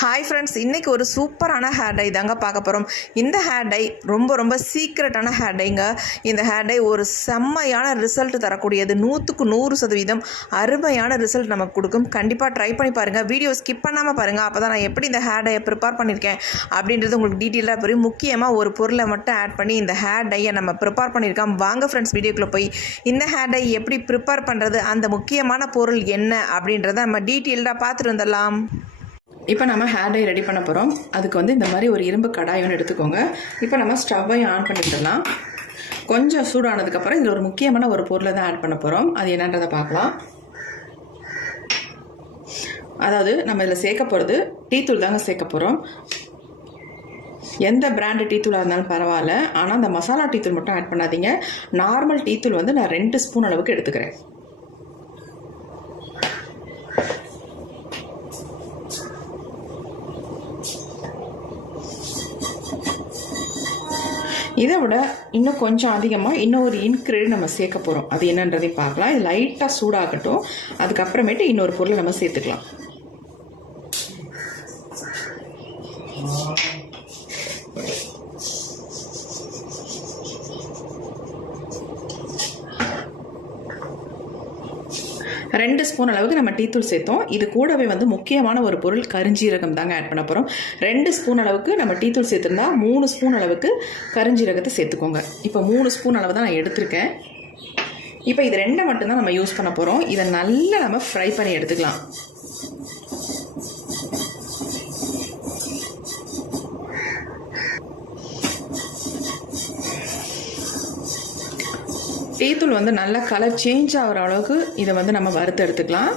Hi friends, இன்றைக்கி ஒரு சூப்பரான ஹேர் டை தாங்க பார்க்க போகிறோம். இந்த ஹேர் டை ரொம்ப சீக்ரெட்டான ஹேர் டைங்க. இந்த ஹேர் டை ஒரு செம்மையான ரிசல்ட் தரக்கூடியது. 100% அருமையான ரிசல்ட் நமக்கு கொடுக்கும். கண்டிப்பாக ட்ரை பண்ணி பாருங்கள். வீடியோ ஸ்கிப் பண்ணாமல் பாருங்கள். அப்போ தான் நான் எப்படி இந்த ஹேர் டையை ப்ரிப்பேர் பண்ணியிருக்கேன் அப்படின்றது உங்களுக்கு டீட்டெயிலாக புரியும். முக்கியமாக ஒரு பொருளை மட்டும் ஆட் பண்ணி இந்த ஹேர் டையை நம்ம ப்ரிப்பேர் பண்ணியிருக்கோம். வாங்க ஃப்ரெண்ட்ஸ், வீடியோக்குள்ளே போய் இந்த ஹேர் டை எப்படி ப்ரிப்பேர் பண்ணுறது, அந்த முக்கியமான பொருள் என்ன அப்படின்றத நம்ம டீட்டெயில்டாக பார்த்துட்டு வந்துடலாம். இப்போ நம்ம ஹேர் டை ரெடி பண்ண போகிறோம். அதுக்கு இந்த மாதிரி ஒரு இரும்பு கடாய் ஒன்று எடுத்துக்கோங்க. இப்போ நம்ம ஸ்டவ்வை ஆன் பண்ணிவிடலாம். கொஞ்சம் சூடானதுக்கப்புறம் இதில் ஒரு முக்கியமான ஒரு பொருளை தான் ஆட் பண்ண போகிறோம். அது என்னன்றதை பார்க்கலாம். அதாவது நம்ம இதில் சேர்க்க போகிறது டீத்தூள் தாங்க சேர்க்க போகிறோம். எந்த பிராண்டு டீத்தூளாக இருந்தாலும் பரவாயில்ல, ஆனால் அந்த மசாலா டீத்தூள் மட்டும் ஆட் பண்ணாதீங்க. நார்மல் டீத்தூள் நான் 2 ஸ்பூன் அளவுக்கு எடுத்துக்கிறேன். இதை விட இன்னும் கொஞ்சம் அதிகமாக இன்னொரு இன்க்ரீடியன்ட் நம்ம சேர்க்க போகிறோம். அது என்னன்றதையும் பார்க்கலாம். இது லைட்டாக சூடாகட்டும். அதுக்கப்புறமேட்டு இன்னொரு பொருளை நம்ம சேர்த்துக்கலாம். ரெண்டு ஸ்பூன் அளவுக்கு நம்ம டீத்தூள் சேர்த்தோம். இது கூடவே முக்கியமான ஒரு பொருள் கருஞ்சீரகம் தாங்க ஆட் பண்ண போகிறோம். 2 ஸ்பூன் அளவுக்கு நம்ம டீத்தூள் சேர்த்துருந்தா 3 ஸ்பூன் அளவுக்கு கருஞ்சீரகத்தை சேர்த்துக்கோங்க. இப்போ 3 ஸ்பூன் அளவு தான் நான் எடுத்திருக்கேன். இப்போ இது 2 மட்டும்தான் நம்ம யூஸ் பண்ண போகிறோம். இதை நல்லா நம்ம ஃப்ரை பண்ணி எடுத்துக்கலாம். டீத்தூள் நல்லா கலர் சேஞ்ச் ஆகிற அளவுக்கு இதை நம்ம வறுத்து எடுத்துக்கலாம்.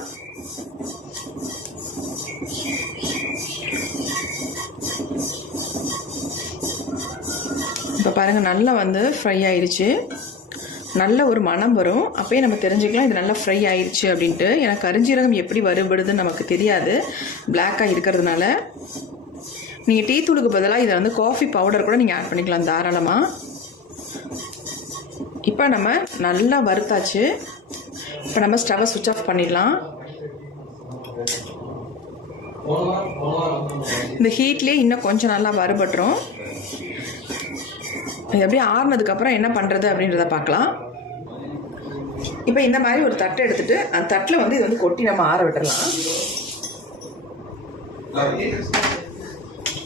இப்போ பாருங்கள், நல்லா ஃப்ரை ஆயிடுச்சு. நல்ல ஒரு மணம் வரும். அப்போயே நம்ம தெரிஞ்சுக்கலாம் இது நல்லா ஃப்ரை ஆயிடுச்சு அப்படின்ட்டு. ஏன்னா கருஞ்சீரகம் எப்படி வறுபடுதுன்னு நமக்கு தெரியாது பிளாக்காக இருக்கிறதுனால. நீங்கள் டீத்தூளுக்கு பதிலாக இதை காஃபி பவுடர் கூட நீங்கள் ஆட் பண்ணிக்கலாம் தாராளமாக. இப்போ நம்ம நல்லா வறுத்தாச்சு. இப்போ நம்ம ஸ்டவ்வை சுவிட்ச் ஆஃப் பண்ணிடலாம். இந்த ஹீட்லேயே இன்னும் கொஞ்சம் நல்லா வறுபட்டுரும். இது அப்படியே ஆறுனதுக்கப்புறம் என்ன பண்ணுறது அப்படின்றத பார்க்கலாம். இப்போ இந்த மாதிரி ஒரு தட்டை எடுத்துகிட்டு அந்த தட்டில் இது கொட்டி நம்ம ஆற விட்டுடலாம்.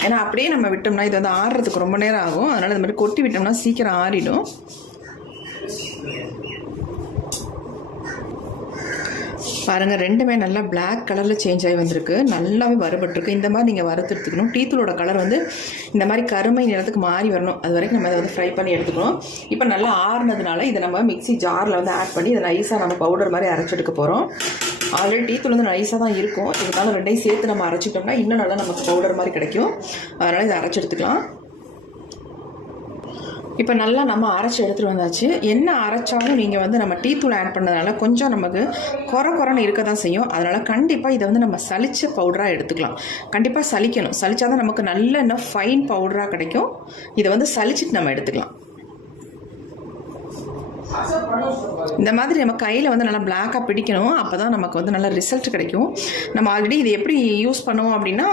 ஏன்னா அப்படியே நம்ம விட்டோம்னா இது ஆறுறதுக்கு ரொம்ப நேரம் ஆகும். அதனால் இந்த மாதிரி கொட்டி விட்டோம்னா சீக்கிரம் ஆறிடும். பாருங்கள், ரெண்டுமே நல்லா பிளாக் கலரில் சேஞ்ச் ஆகி வந்திருக்கு. நல்லாவே வறுபட்டுருக்கு. இந்த மாதிரி நீங்கள் வறுத்து எடுத்துக்கணும். டீத்தூளோட கலர் இந்த மாதிரி கருமை நிறத்துக்கு மாறி வரணும். அது வரைக்கும் நம்ம அதை ஃப்ரை பண்ணி எடுத்துக்கணும். இப்போ நல்லா ஆறுனதுனால இதை நம்ம மிக்ஸி ஜாரில் ஆட் பண்ணி இதை நைஸாக நம்ம பவுடர் மாதிரி அரைச்செடுக்க போகிறோம். ஆல்ரெடி டீத்தூள் நைஸாக தான் இருக்கும். இருந்தாலும் ரெண்டையும் சேர்த்து நம்ம அரைச்சிட்டோம்னா இன்னும் நல்லா நமக்கு பவுடர் மாதிரி கிடைக்கும். அதனால் இதை அரைச்சி எடுத்துக்கலாம். இப்போ நல்லா நம்ம அரைச்சி எடுத்துகிட்டு வந்தாச்சு. என்ன அரைச்சாலும் நீங்கள் நம்ம டீத்தூள் ஆட் பண்ணதுனால கொஞ்சம் நமக்கு குறைன்னு இருக்க தான் செய்யும். அதனால் கண்டிப்பாக இதை நம்ம சலிச்ச பவுடராக எடுத்துக்கலாம். கண்டிப்பாக சலிக்கணும். சலிச்சா தான் நமக்கு நல்ல இன்னும் ஃபைன் பவுடராக கிடைக்கும். இதை சலிச்சிட்டு நம்ம எடுத்துக்கலாம். இந்த மாதிரி நம்ம கையில் நல்லா பிளாக்காக பிடிக்கணும். அப்போ தான் நமக்கு நல்ல ரிசல்ட் கிடைக்கும். நம்ம ஆல்ரெடி இது எப்படி யூஸ் பண்ணுவோம் அப்படின்னா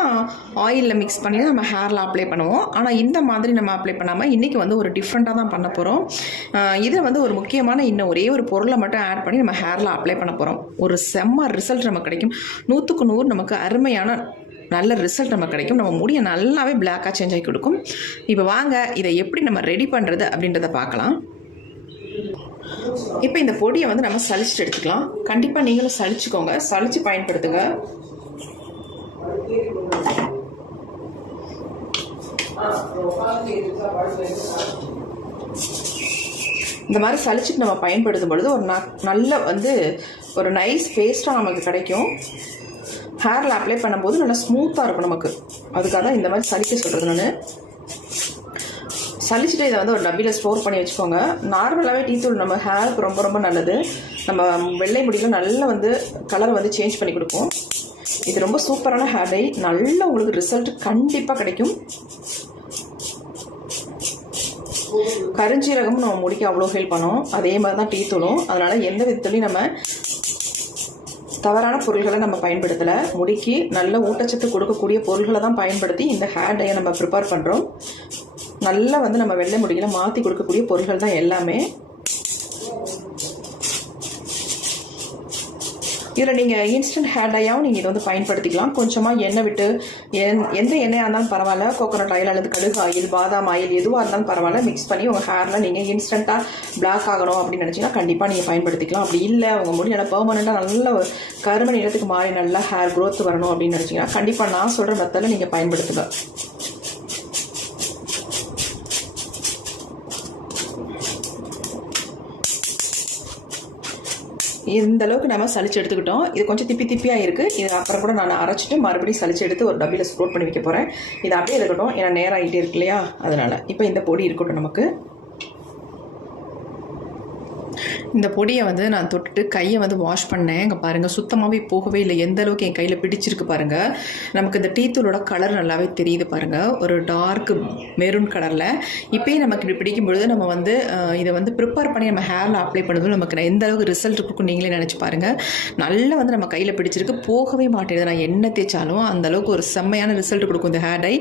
ஆயிலில் மிக்ஸ் பண்ணி நம்ம ஹேரில் அப்ளை பண்ணுவோம். ஆனால் இந்த மாதிரி நம்ம அப்ளை பண்ணாமல் இன்றைக்கி ஒரு டிஃப்ரெண்ட்டாக தான் பண்ண போகிறோம். இதை ஒரு முக்கியமான இன்னும் ஒரே ஒரு பொருளை மட்டும் ஆட் பண்ணி நம்ம ஹேரில் அப்ளை பண்ண போகிறோம். ஒரு செம்ம ரிசல்ட் நமக்கு கிடைக்கும். 100க்கு 100 நமக்கு அருமையான நல்ல ரிசல்ட் நமக்கு கிடைக்கும். நம்ம முடியை நல்லாவே பிளாக்காக சேஞ்ச் ஆகி கொடுக்கும். இப்போ வாங்க இதை எப்படி நம்ம ரெடி பண்ணுறது அப்படின்றத பார்க்கலாம். இப்போ இந்த பொடியை நம்ம சலிச்சுட்டு எடுத்துக்கலாம். கண்டிப்பாக நீங்களும் சலிச்சுக்கோங்க. சலிச்சு பயன்படுத்துங்க. இந்த மாதிரி சலிச்சுட்டு நம்ம பயன்படுத்தும் பொழுது ஒரு நல்ல ஒரு நைஸ் பேஸ்ட்டாக நமக்கு கிடைக்கும். ஹேரில் அப்ளை பண்ணும்போது நல்லா ஸ்மூத்தாக இருக்கும் நமக்கு. அதுக்காக தான் இந்த மாதிரி சலிக்க சொல்கிறது நான். சலிச்சுட்டு இதை ஒரு டப்பியில் ஸ்டோர் பண்ணி வச்சுக்கோங்க. நார்மலாகவே டீத்தூள் நம்ம ஹேருக்கு ரொம்ப நல்லது. நம்ம வெள்ளை முடியும் நல்லா கலர் சேஞ்ச் பண்ணி கொடுக்கும். இது ரொம்ப சூப்பரான ஹேர் டை. நல்ல உங்களுக்கு ரிசல்ட் கண்டிப்பாக கிடைக்கும். கருஞ்சீரகமும் நம்ம முடிக்க அவ்வளோ ஹெல்ப் பண்ணும். அதே மாதிரி தான் டீத்தூளும். அதனால் எந்த விதத்துலையும் நம்ம தவறான பொருள்களை நம்ம பயன்படுத்தலை. முடிக்கு நல்ல ஊட்டச்சத்து கொடுக்கக்கூடிய பொருள்களை தான் பயன்படுத்தி இந்த ஹேர் டையை நம்ம ப்ரிப்பேர் பண்ணுறோம். நல்லா வந்து நம்ம வெள்ளை முடிகளை மாற்றி கொடுக்கக்கூடிய பொருள்கள் தான் எல்லாமே. இதில் நீங்கள் இன்ஸ்டன்ட் ஹேர் டையாகவும் நீங்கள் இதை வந்து பயன்படுத்திக்கலாம். கொஞ்சமாக எண்ணெய் விட்டு எந்த எண்ணெயாக இருந்தாலும் பரவாயில்ல, கோகோனட் ஆயில் அல்லது கடுகு ஆயில், பாதாம் ஆயில் எதுவாக இருந்தாலும் பரவாயில்ல, மிக்ஸ் பண்ணி உங்கள் ஹேரில் நீங்கள் இன்ஸ்டண்ட்டாக பிளாக் ஆகணும் அப்படின்னு நினச்சிங்கன்னா கண்டிப்பாக நீங்கள் பயன்படுத்திக்கலாம். அப்படி இல்லை உங்கள் முடி நல்லா பெர்மனெண்ட்டாக நல்ல கரும நிறத்துக்கு மாறி நல்லா ஹேர் க்ரோத் வரணும் அப்படின்னு நினச்சிங்கன்னா கண்டிப்பாக நான் சொல்கிற மெத்தடில் நீங்கள் பயன்படுத்துங்க. இந்த அளவுக்கு நம்ம சளிச்சு எடுத்துக்கிட்டோம். இது கொஞ்சம் திப்பியாக இருக்குது. இது அப்புறம் கூட நான் அரைச்சிட்டு மறுபடியும் சளிச்சு எடுத்து ஒரு டப்பியில் ஸ்ப்ரோட் பண்ணி வைக்க போகிறேன். இது அப்படியே இருக்கட்டும், ஏன்னா நேரம் ஆகிட்டே இருக்கு இல்லையா, அதனால் இப்போ இந்த பொடி இருக்கட்டும். நமக்கு இந்த பொடியை வந்து நான் தொட்டுட்டு கையை வந்து வாஷ் பண்ணேன். இங்கே பாருங்கள், சுத்தமாகவே போகவே இல்லை. எந்த அளவுக்கு என் கையில் பிடிச்சிருக்கு பாருங்கள். நமக்கு இந்த டீத்தூளோட கலர் நல்லாவே தெரியுது பாருங்கள், ஒரு டார்க் மெரூன் கலரில். இப்போயே நமக்கு இப்படி பிடிக்கும் பொழுது நம்ம வந்து இதை வந்து ப்ரிப்பேர் பண்ணி நம்ம ஹேரில் அப்ளை பண்ணும்போது நமக்கு எந்த அளவுக்கு ரிசல்ட் இருக்கும் நீங்களே நினச்சி பாருங்கள். நல்லா வந்து நம்ம கையில் பிடிச்சிருக்கு, போகவே மாட்டேங்குது. நான் என்ன தேய்ச்சாலும் அந்தளவுக்கு ஒரு செம்மையான ரிசல்ட் கொடுக்கும் இந்த ஹேர் டை.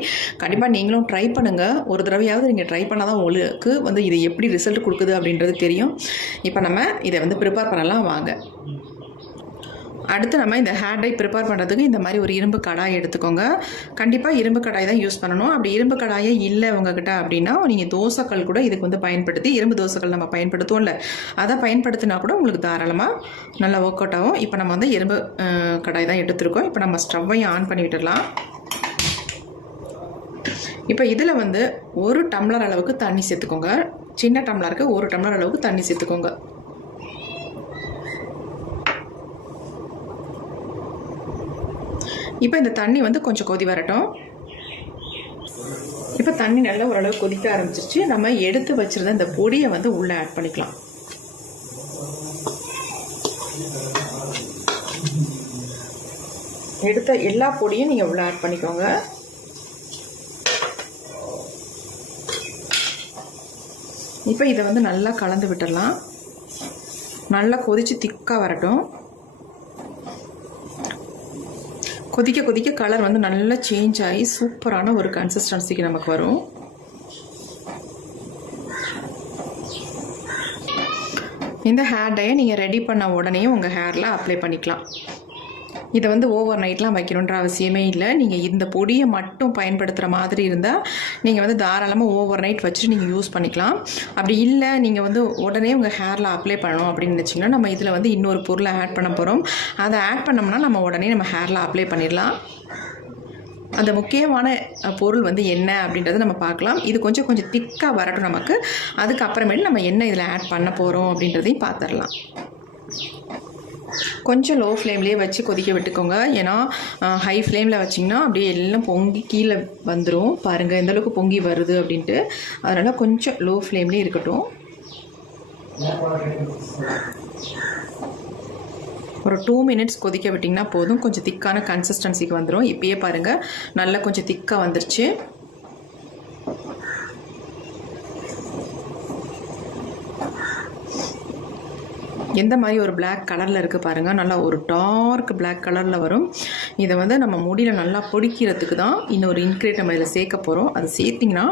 கண்டிப்பாக நீங்களும் ட்ரை பண்ணுங்கள். ஒரு தடவையாவது நீங்கள் ட்ரை பண்ணால் தான் உங்களுக்கு வந்து இது எப்படி ரிசல்ட் கொடுக்குது அப்படின்றது தெரியும். இப்போ நம்ம இதை வந்து ப்ரிப்பேர் பண்ணலாம் வாங்க. அடுத்து நம்ம இந்த ஹேர் டை ப்ரிப்பேர் பண்ணுறதுக்கு இந்த மாதிரி ஒரு இரும்பு கடாய் எடுத்துக்கோங்க. கண்டிப்பாக இரும்பு கடாய் தான் யூஸ் பண்ணணும். அப்படி இரும்பு கடாயே இல்லை உங்ககிட்ட அப்படின்னா நீங்கள் தோசைக்கல் கூட இதுக்கு வந்து பயன்படுத்தி, இரும்பு தோசைக்கல் நம்ம பயன்படுத்துவோம்ல, அதை பயன்படுத்தினா கூட உங்களுக்கு தாராளமாக நல்லா ஒர்க் அவுட் ஆகும். இப்போ நம்ம வந்து இரும்பு கடாய் தான் எடுத்துருக்கோம். இப்போ நம்ம ஸ்டவ்வையும் ஆன் பண்ணி விட்டுடலாம். இப்போ இதில் வந்து 1 டம்ளர் அளவுக்கு தண்ணி சேர்த்துக்கோங்க. சின்ன டம்ளருக்கு 1 டம்ளர் அளவுக்கு தண்ணி சேர்த்துக்கோங்க. இப்போ இந்த தண்ணி வந்து கொஞ்சம் கொதி வரட்டும். இப்போ தண்ணி நல்லா ஓரளவு கொதிக்க ஆரம்பிச்சிருச்சு. நம்ம எடுத்து வச்சிருந்த இந்த பொடியை வந்து உள்ளே ஆட் பண்ணிக்கலாம். எடுத்த எல்லா பொடியும் நீங்கள் உள்ளே ஆட் பண்ணிக்கோங்க. இப்போ இதை வந்து நல்லா கலந்து விட்டுடலாம். நல்லா கொதித்து திக்காக வரட்டும். கொதிக்க கொதிக்க கலர் வந்து நல்லா சேஞ்ச் ஆகி சூப்பரான ஒரு கன்சிஸ்டன்சிக்கு நமக்கு வரும். இந்த ஹேர் டையை நீங்கள் ரெடி பண்ண உடனே உங்கள் ஹேரில் அப்ளை பண்ணிக்கலாம். இதை வந்து ஓவர் நைட்லாம் வைக்கணுன்ற அவசியமே இல்லை. நீங்கள் இந்த பொடியை மட்டும் பயன்படுத்துகிற மாதிரி இருந்தால் நீங்கள் வந்து தாராளமாக ஓவர் நைட் வச்சுட்டு நீங்கள் யூஸ் பண்ணிக்கலாம். அப்படி இல்லை நீங்கள் வந்து உடனே உங்கள் ஹேரில் அப்ளை பண்ணணும் அப்படின்னு நினச்சிங்கன்னா நம்ம இதில் வந்து இன்னொரு பொருளை ஆட் பண்ண போகிறோம். அதை ஆட் பண்ணோம்னா நம்ம உடனே நம்ம ஹேரில் அப்ளை பண்ணிடலாம். அந்த முக்கியமான பொருள் வந்து என்ன அப்படின்றத நம்ம பார்க்கலாம். இது கொஞ்சம் திக்காக வரட்டும் நமக்கு. அதுக்கப்புறமேட்டு நம்ம என்ன இதில் ஆட் பண்ண போகிறோம் அப்படின்றதையும் பார்த்துடலாம். கொஞ்சம் லோ ஃப்ளேம்லேயே வச்சு கொதிக்க விட்டுக்கோங்க. ஏன்னா ஹை ஃப்ளேமில் வச்சிங்கன்னா அப்படியே எல்லாம் பொங்கி கீழே வந்துடும். பாருங்கள் எந்தளவுக்கு பொங்கி வருது அப்படின்ட்டு. அதனால் கொஞ்சம் லோ ஃப்ளேம்லேயே இருக்கட்டும். ஒரு 2 மினிட்ஸ் கொதிக்க விட்டிங்கன்னா போதும். கொஞ்சம் திக்கான கன்சிஸ்டன்சிக்கு வந்துடும். இப்போயே பாருங்கள் நல்லா கொஞ்சம் திக்காக வந்துருச்சு. எந்த மாதிரி ஒரு பிளாக் கலரில் இருக்குது பாருங்கள். நல்லா ஒரு டார்க் பிளாக் கலரில் வரும். இதை வந்து நம்ம முடியில் நல்லா பொடிக்கிறதுக்கு தான் இன்னொரு இன்க்ரீடியன்ட் நம்ம இதில் சேர்க்க போகிறோம். அது சேர்த்திங்கன்னா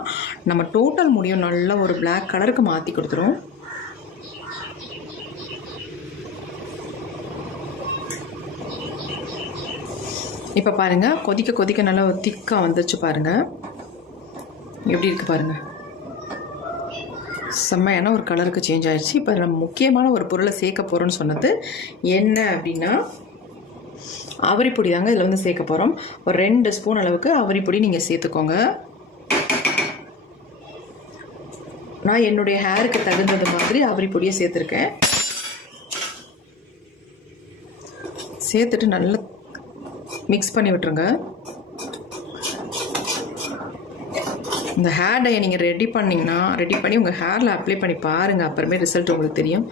நம்ம டோட்டல் முடியும் நல்லா ஒரு பிளாக் கலருக்கு மாற்றி கொடுத்துரும். இப்போ பாருங்கள் கொதிக்க கொதிக்க நல்லா ஒரு திக்காக வந்துருச்சு பாருங்கள். எப்படி இருக்குது பாருங்கள், செம்மையான ஒரு கலருக்கு சேஞ்ச் ஆகிடுச்சு. இப்போ நம்ம முக்கியமான ஒரு பொருளை சேர்க்க போகிறோன்னு சொன்னது என்ன அப்படின்னா அவரிப்பொடி தாங்க இதில் வந்து சேர்க்க போகிறோம். ஒரு 2 ஸ்பூன் அளவுக்கு அவரிப்பொடி நீங்கள் சேர்த்துக்கோங்க. நான் என்னுடைய ஹேருக்கு தகுந்தது மாதிரி அவரிப்பொடியை சேர்த்துருக்கேன். சேர்த்துட்டு நல்லா மிக்ஸ் பண்ணி விட்டுருங்க. இந்த ஹேர் டையை நீங்கள் ரெடி பண்ணி உங்கள் ஹேரில் அப்ளை பண்ணி பாருங்கள். அப்புறமே ரிசல்ட் உங்களுக்கு தெரியும்.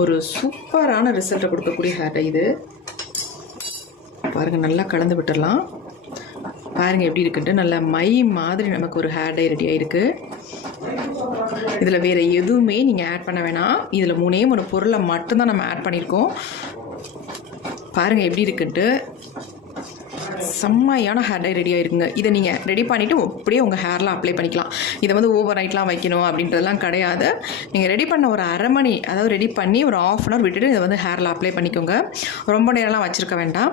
ஒரு சூப்பரான ரிசல்ட்டை கொடுக்கக்கூடிய ஹேர் டை இது. பாருங்கள் நல்லா கலந்து விட்டுடலாம். பாருங்கள் எப்படி இருக்குன்ட்டு. நல்ல மை மாதிரி நமக்கு ஒரு ஹேர் டை ரெடி ஆகிருக்கு. இதில் வேறு எதுவுமே நீங்கள் ஆட் பண்ண வேணாம். இதில் 3 பொருளை மட்டும்தான் நம்ம ஆட் பண்ணியிருக்கோம். பாருங்கள் எப்படி இருக்குன்ட்டு. செம்மையான ஹேர் டை ரெடி ஆகிருக்குங்க. இதை நீங்கள் ரெடி பண்ணிவிட்டு அப்படியே உங்கள் ஹேரில் அப்ளை பண்ணிக்கலாம். இதை வந்து ஓவர் நைட்லாம் வைக்கணும் அப்படின்றதெல்லாம் கிடையாது. நீங்கள் ரெடி பண்ண ஒரு அரை மணி, அதாவது ரெடி பண்ணி ஒரு 1/2 அன் ஹவர் விட்டுட்டு இதை வந்து ஹேரில் அப்ளை பண்ணிக்கோங்க. ரொம்ப நேரம்லாம் வச்சுருக்க வேண்டாம்.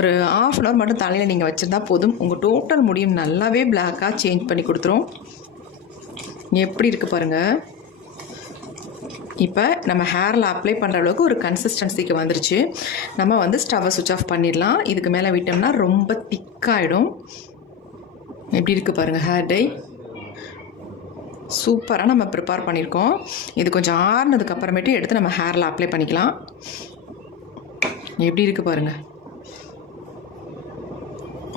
ஒரு 1/2 அன் ஹவர் மட்டும் தலையில் நீங்கள் வச்சுருந்தா போதும். உங்கள் டோட்டல் முடியும் நல்லாவே பிளாக்காக சேஞ்ச் பண்ணி கொடுத்துரும். எப்படி இருக்குது பாருங்கள். இப்போ நம்ம ஹேரில் அப்ளை பண்ணுற அளவுக்கு ஒரு கன்சிஸ்டன்சிக்கு வந்துருச்சு. நம்ம வந்து ஸ்டவ்வை சுவிட்ச் ஆஃப் பண்ணிடலாம். இதுக்கு மேலே விட்டோம்னா ரொம்ப திக்காகிடும். எப்படி இருக்குது பாருங்கள் ஹேர் டை. சூப்பராக நம்ம ப்ரிப்பேர் பண்ணியிருக்கோம். இது கொஞ்சம் ஆறுனதுக்கு அப்புறமேட்டு எடுத்து நம்ம ஹேரில் அப்ளை பண்ணிக்கலாம். எப்படி இருக்குது பாருங்கள்.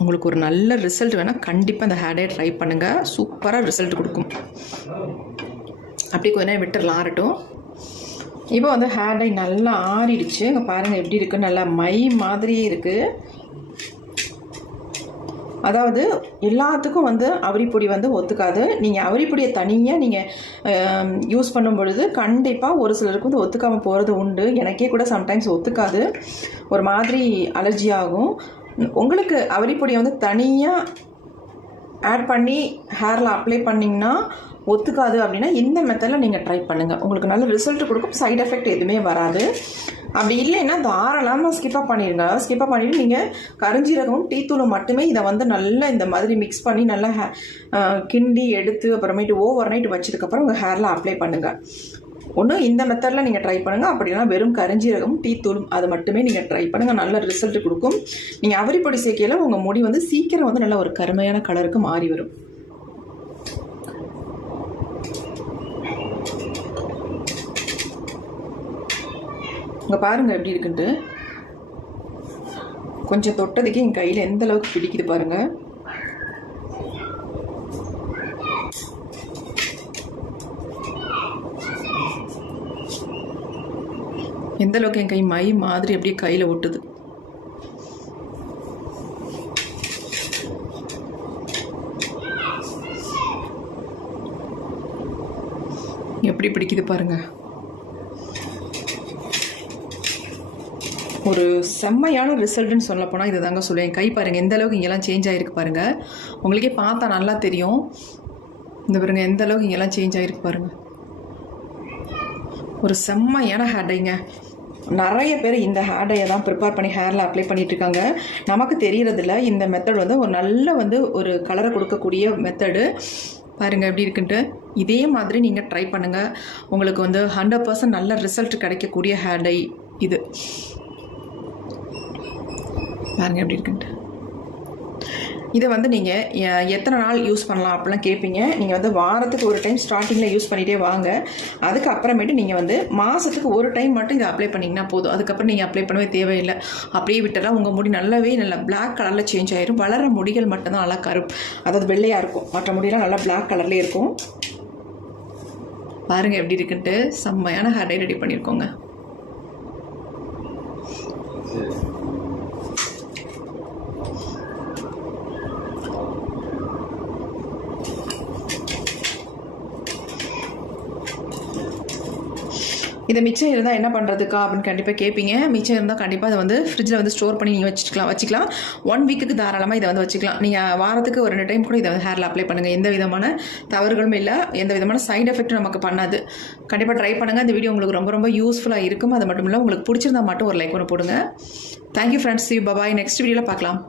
உங்களுக்கு ஒரு நல்ல ரிசல்ட் வேணால் கண்டிப்பாக இந்த ஹேர் டை ட்ரை பண்ணுங்கள். சூப்பராக ரிசல்ட் கொடுக்கும். அப்படி கொஞ்ச நேரம் விட்டுடலாம், ஆறட்டும். இப்போ வந்து ஹேர் டை நல்லா ஆறிடுச்சு. இங்கே பாருங்கள் எப்படி இருக்குது. நல்லா மை மாதிரியே இருக்குது. அதாவது எல்லாத்துக்கும் வந்து அவரிப்பொடி வந்து ஒத்துக்காது. நீங்கள் அவரிப்பொடியை தனியாக நீங்கள் யூஸ் பண்ணும் பொழுது கண்டிப்பாக ஒரு சிலருக்கு வந்து ஒத்துக்காமல் போகிறது உண்டு. எனக்கே கூட சம்டைம்ஸ் ஒத்துக்காது, ஒரு மாதிரி அலர்ஜி ஆகும். உங்களுக்கு அவரிப்பொடியை வந்து தனியாக ஆட் பண்ணி ஹேரில் அப்ளை பண்ணிங்கன்னா ஒத்துக்காது அப்படின்னா இந்த மெத்தடில் நீங்கள் ட்ரை பண்ணுங்கள். உங்களுக்கு நல்ல ரிசல்ட் கொடுக்கும். சைட் எஃபெக்ட் எதுவுமே வராது. அப்படி இல்லைன்னா தாராளமாக ஸ்கிப்பாக பண்ணிடுங்க. ஸ்கிப்பாக பண்ணிவிட்டு நீங்கள் கருஞ்சீரகமும் டீத்தூளும் மட்டுமே இதை வந்து நல்லா இந்த மாதிரி மிக்ஸ் பண்ணி நல்லா கிண்டி எடுத்து அப்புறமேட்டு ஓவர் நைட் வச்சதுக்கப்புறம் உங்கள் ஹேரில் அப்ளை பண்ணுங்கள். ஒன்று இந்த மெத்தடில் நீங்கள் ட்ரை பண்ணுங்கள். அப்படின்னா வெறும் கருஞ்சீரகமும் டீத்தூளும் அது மட்டுமே நீங்கள் ட்ரை பண்ணுங்கள். நல்ல ரிசல்ட் கொடுக்கும். நீங்கள் அவரிப்பொடி சேர்க்கையில் உங்கள் முடி வந்து சீக்கிரம் வந்து நல்ல ஒரு கருமையான கலருக்கு மாறி வரும். இங்கே பாருங்கள் எப்படி இருக்குன்ட்டு. கொஞ்சம் தொட்டதுக்கு என் கையில் எந்த அளவுக்கு பிடிக்குது பாருங்கள். எந்த அளவுக்கு என் கை மை மாதிரி அப்படியே கையில் ஒட்டுது. எப்படி பிடிக்குது பாருங்கள். ஒரு செம்மையான ரிசல்ட்டுன்னு சொல்ல போனால் இதை தாங்க சொல்லுவேன். கை பாருங்கள் எந்த அளவுக்கு இங்கெல்லாம் சேஞ்ச் ஆகிருக்கு பாருங்கள். உங்களுக்கே பார்த்தா நல்லா தெரியும். இந்த பாருங்கள் எந்த அளவுக்கு இங்கெல்லாம் சேஞ்ச் ஆகிருக்கு பாருங்கள். ஒரு செம்மையான ஹேர் டைங்க. நிறைய பேர் இந்த ஹேர் டையை தான் ப்ரிப்பேர் பண்ணி ஹேரில் அப்ளை பண்ணிகிட்ருக்காங்க. நமக்கு தெரியறதில்ல. இந்த மெத்தட் வந்து ஒரு நல்ல வந்து ஒரு கலரை கொடுக்கக்கூடிய மெத்தடு. பாருங்கள் எப்படி இருக்குன்ட்டு. இதே மாதிரி நீங்கள் ட்ரை பண்ணுங்கள். உங்களுக்கு வந்து 100% நல்ல ரிசல்ட் கிடைக்கக்கூடிய ஹேர் டை இது. பாருங்கள் எப்படி இருக்குன்ட்டு. இதை வந்து நீங்கள் எத்தனை நாள் யூஸ் பண்ணலாம் அப்படிலாம் கேட்பீங்க. நீங்கள் வந்து வாரத்துக்கு ஒரு டைம் ஸ்டார்டிங்கில் யூஸ் பண்ணிகிட்டே வாங்க. அதுக்கப்புறமேட்டு நீங்கள் வந்து மாதத்துக்கு ஒரு டைம் மட்டும் இதை அப்ளை பண்ணிங்கன்னா போதும். அதுக்கப்புறம் நீங்கள் அப்ளை பண்ணவே தேவையில்லை. அப்படியே விட்டால் உங்கள் முடி நல்லாவே நல்லா பிளாக் கலரில் சேஞ்ச் ஆகிடும். வளர முடிகள் மட்டும்தான் நல்லா அதாவது வெள்ளையாக இருக்கும். மற்ற முடியெல்லாம் நல்லா பிளாக் கலர்லேயே இருக்கும். பாருங்கள் எப்படி இருக்குன்ட்டு. செம்மையான ஹேர் டை ரெடி பண்ணியிருக்கோங்க. இதை மிச்சம் இருந்தால் என்ன பண்ணுறதுக்கா அப்படின்னு கண்டிப்பாக கேட்பீங்க. மிச்சம் இருந்தால் கண்டிப்பாக அதை வந்து ஃப்ரிட்ஜில் வந்து ஸ்டோர் பண்ணி நீங்கள் வச்சுக்கலாம். 1 வீக்குக்கு தாராளமாக இதை வந்து வச்சுக்கலாம். நீங்கள் வாரத்துக்கு ஒரு 2 டைம் கூட இதை வந்து ஹேரில் அப்ளை பண்ணுங்கள். எந்த விதமான தவறுகளும் இல்லை. எந்த விதமான சைட் எஃபெக்ட்டும் நமக்கு பண்ணாது. கண்டிப்பாக ட்ரை பண்ணுங்கள். இந்த வீடியோ உங்களுக்கு ரொம்ப ரொம்ப யூஸ்ஃபுல்லாக இருக்கும். அது மட்டும் இல்லை, உங்களுக்கு பிடிச்சிருந்தா மட்டும் ஒரு லைக் ஒன்று போடுங்க. Thank you friends. You bye. Next வீடியோவில் பார்க்கலாம்.